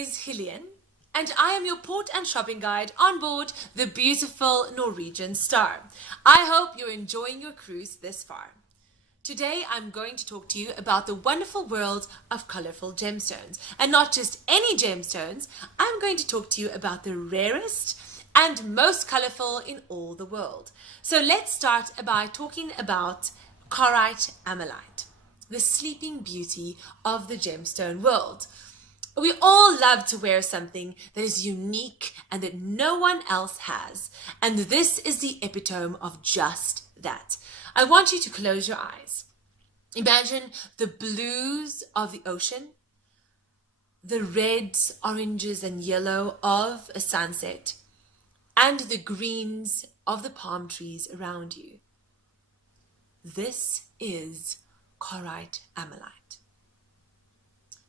is Helene, and I am your port and shopping guide on board the beautiful Norwegian Star. I hope you're enjoying your cruise this far. Today I'm going to talk to you about the wonderful world of colorful gemstones. And not just any gemstones, I'm going to talk to you about the rarest and most colorful in all the world. So let's start by talking about Corite Ammonite, the sleeping beauty of the gemstone world. We all love to wear something that is unique and that no one else has. And this is the epitome of just that. I want you to close your eyes. Imagine the blues of the ocean, the reds, oranges, and yellow of a sunset, and the greens of the palm trees around you. This is Corite Ammonite.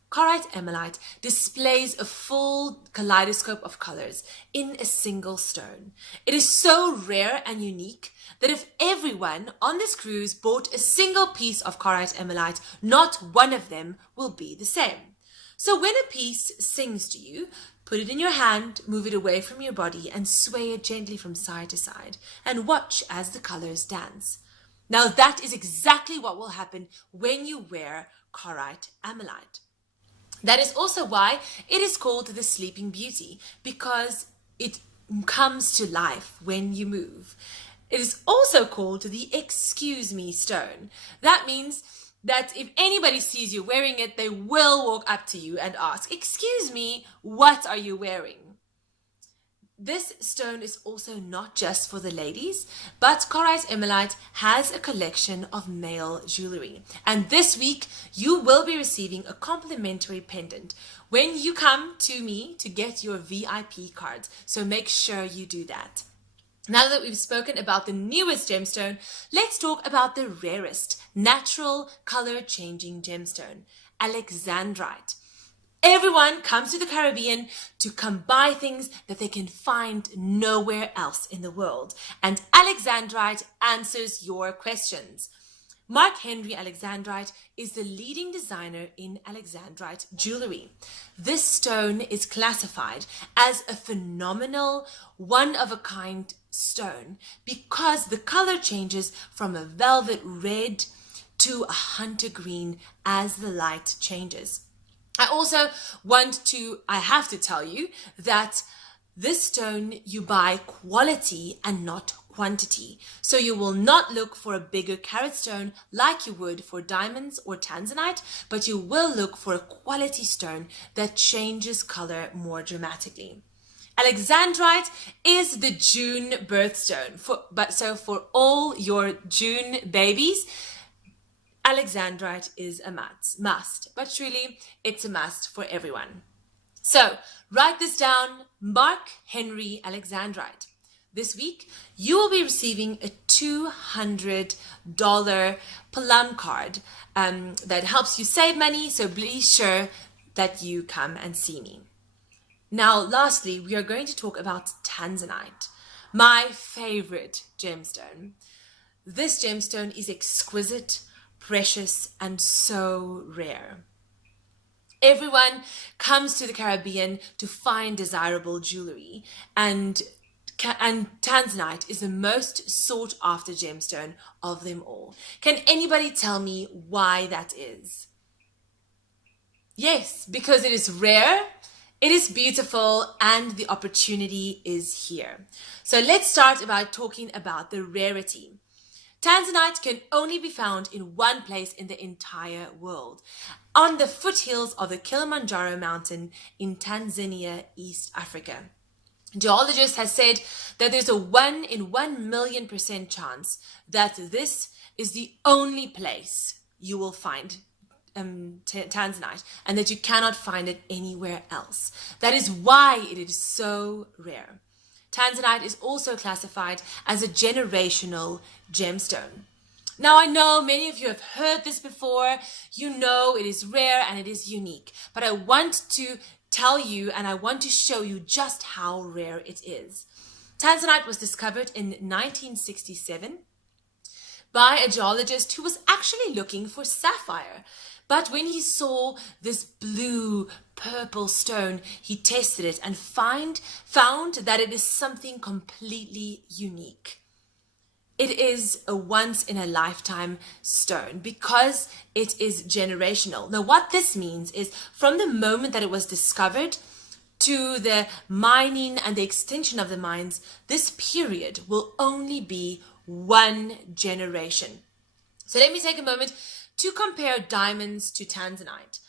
Corite Ammonite displays a full kaleidoscope of colors in a single stone. It is so rare and unique that if everyone on this cruise bought a single piece of Corite Ammonite, not one of them will be the same. So when a piece sings to you, put it in your hand, move it away from your body, and sway it gently from side to side, and watch as the colors dance. Now that is exactly what will happen when you wear Corite Ammonite. That is also why it is called the Sleeping Beauty, because it comes to life when you move. It is also called the Excuse Me stone. That means that if anybody sees you wearing it, they will walk up to you and ask, "Excuse me, what are you wearing?" This stone is also not just for the ladies, but Corite Ammonite has a collection of male jewelry. And this week, you will be receiving a complimentary pendant when you come to me to get your VIP cards. So make sure you do that. Now that we've spoken about the newest gemstone, let's talk about the rarest natural color-changing gemstone, alexandrite. Everyone comes to the Caribbean to come buy things that they can find nowhere else in the world. And alexandrite answers your questions. Mark Henry Alexandrite is the leading designer in alexandrite jewelry. This stone is classified as a phenomenal, one-of-a-kind stone because the color changes from a velvet red to a hunter green as the light changes. I have to tell you that this stone you buy quality and not quantity. So you will not look for a bigger carat stone like you would for diamonds or tanzanite, but you will look for a quality stone that changes color more dramatically. Alexandrite is the June birthstone. For all your June babies, alexandrite is a must, but truly it's a must for everyone. So write this down, Mark Henry Alexandrite. This week, you will be receiving a $200 plum card that helps you save money, so be sure that you come and see me. Now, lastly, we are going to talk about tanzanite, my favorite gemstone. This gemstone is exquisite, precious, and so rare. Everyone comes to the Caribbean to find desirable jewelry, and tanzanite is the most sought after gemstone of them all. Can anybody tell me why that is? Yes, because it is rare, it is beautiful, and the opportunity is here. So let's start by talking about the rarity. Tanzanite can only be found in one place in the entire world, on the foothills of the Kilimanjaro mountain in Tanzania, East Africa. Geologists have said that there's a 1 in 1,000,000% chance that this is the only place you will find tanzanite, and that you cannot find it anywhere else. That is why it is so rare. Tanzanite is also classified as a generational gemstone. Now, I know many of you have heard this before. You know it is rare and it is unique, but I want to tell you and I want to show you just how rare it is. Tanzanite was discovered in 1967 by a geologist who was actually looking for sapphire. But when he saw this blue purple stone, he tested it and found that it is something completely unique. It is a once-in-a-lifetime stone because it is generational. Now, what this means is from the moment that it was discovered to the mining and the extension of the mines, this period will only be one generation. So let me take a moment to compare diamonds to tanzanite.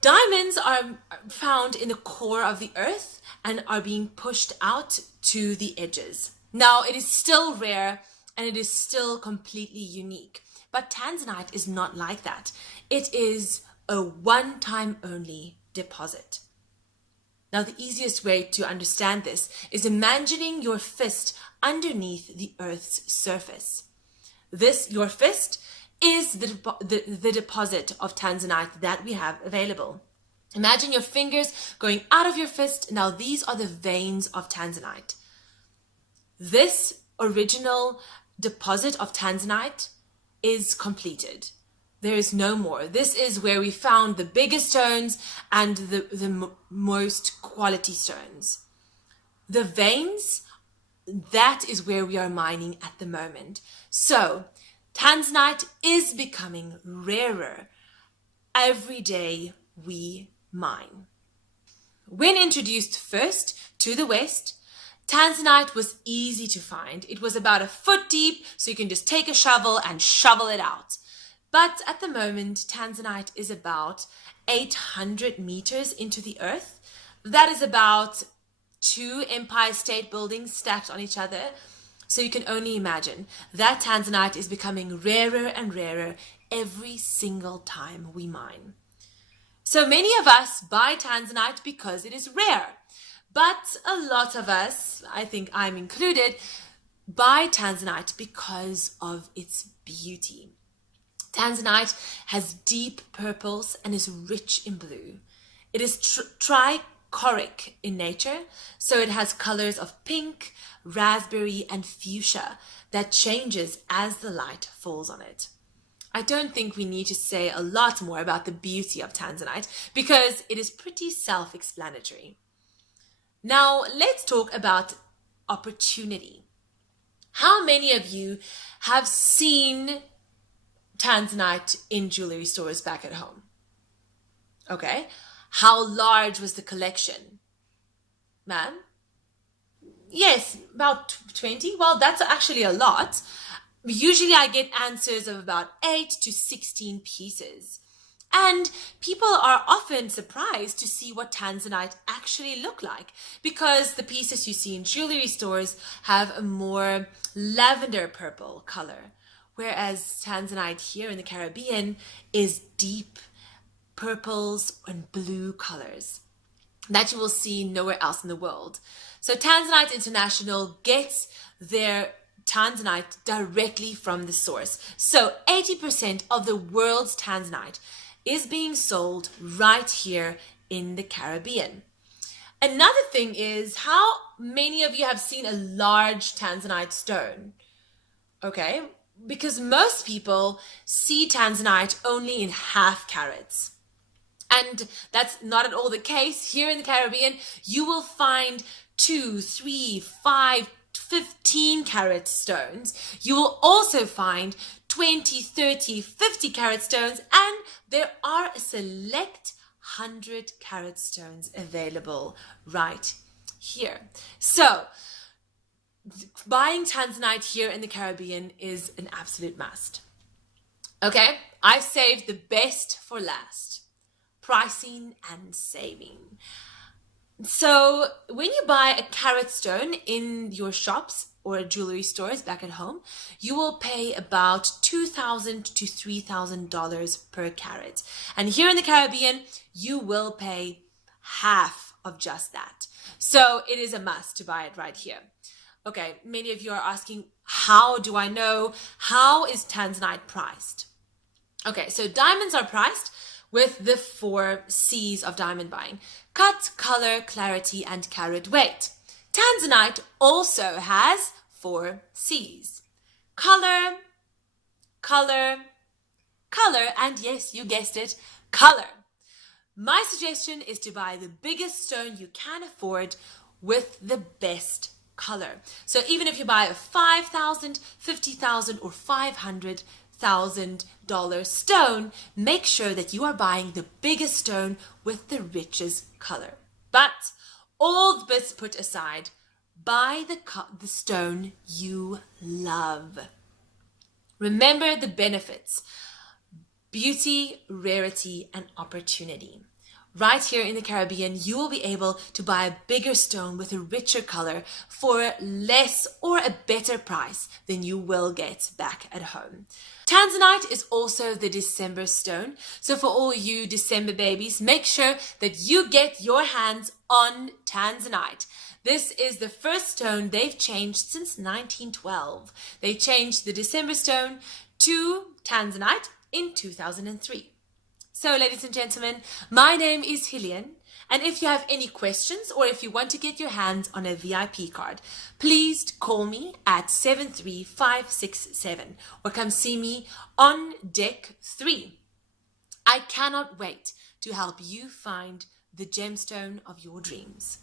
Diamonds are found in the core of the earth and are being pushed out to the edges. Now, it is still rare and it is still completely unique. But tanzanite is not like that. It is a one-time only deposit. Now, the easiest way to understand this is imagining your fist underneath the Earth's surface. Your fist, is the deposit of tanzanite that we have available. Imagine your fingers going out of your fist. Now, these are the veins of tanzanite. This original deposit of tanzanite is completed. There is no more. This is where we found the biggest stones and the most quality stones. The veins, that is where we are mining at the moment. So, tanzanite is becoming rarer every day we mine. When introduced first to the West, tanzanite was easy to find. It was about a foot deep, so you can just take a shovel and shovel it out. But at the moment, tanzanite is about 800 meters into the earth. That is about 2 Empire State Buildings stacked on each other. So you can only imagine that tanzanite is becoming rarer and rarer every single time we mine. So many of us buy tanzanite because it is rare. But a lot of us, I think I'm included, buy tanzanite because of its beauty. Tanzanite has deep purples and is rich in blue. It is trichoric in nature, so it has colors of pink, raspberry, and fuchsia that changes as the light falls on it. I don't think we need to say a lot more about the beauty of tanzanite because it is pretty self-explanatory. Now, let's talk about opportunity. How many of you have seen tanzanite in jewelry stores back at home? Okay. How large was the collection? Ma'am? Yes, about 20. Well, that's actually a lot. Usually I get answers of about 8 to 16 pieces. And people are often surprised to see what tanzanite actually look like because the pieces you see in jewelry stores have a more lavender purple color, whereas tanzanite here in the Caribbean is deep purples and blue colors that you will see nowhere else in the world. So Tanzanite International gets their tanzanite directly from the source. So 80% of the world's tanzanite is being sold right here in the Caribbean. Another thing is, how many of you have seen a large tanzanite stone? Okay, because most people see tanzanite only in half carats. And that's not at all the case. Here in the Caribbean, you will find 2, 3, 5, 15 carat stones. You will also find 20, 30, 50 carat stones, and there are a select 100 carat stones available right here. So, buying tanzanite here in the Caribbean is an absolute must. Okay, I've saved the best for last. Pricing and saving. So when you buy a carat stone in your shops or jewelry stores back at home, you will pay about $2,000 to $3,000 per carat. And here in the Caribbean, you will pay half of just that. So it is a must to buy it right here. Okay, many of you are asking, how do I know? How is tanzanite priced? Okay, so diamonds are priced with the 4 C's of diamond buying: cut, color, clarity, and carat weight. Tanzanite also has 4 C's: color, color, and yes, you guessed it, color. My suggestion is to buy the biggest stone you can afford with the best color. So even if you buy a $5,000, $50,000, or $500,000 stone, make sure that you are buying the biggest stone with the richest color. But all the bits put aside, buy the stone you love. Remember the benefits: beauty, rarity, and opportunity. Right here in the Caribbean, you will be able to buy a bigger stone with a richer color for less or a better price than you will get back at home. Tanzanite is also the December stone. So for all you December babies, make sure that you get your hands on Tanzanite. This is the first stone they've changed since 1912. They changed the December stone to Tanzanite in 2003. So, ladies and gentlemen, my name is Helene, and if you have any questions or if you want to get your hands on a VIP card, please call me at 73567 or come see me on deck 3. I cannot wait to help you find the gemstone of your dreams.